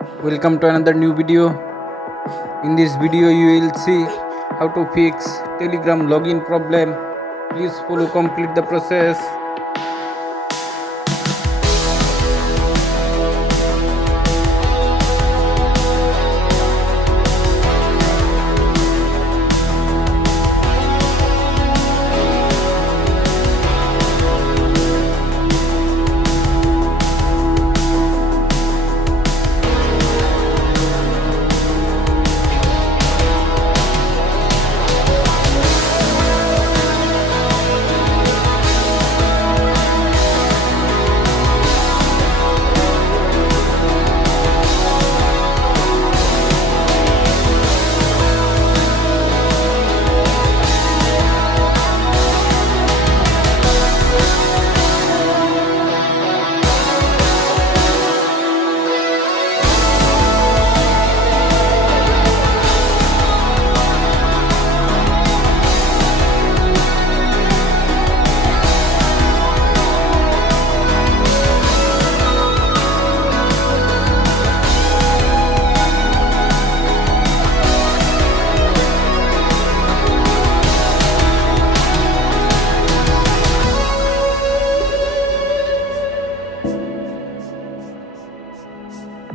Welcome to another new video. In this video you will see how to fix Telegram login problem. Please follow complete the process.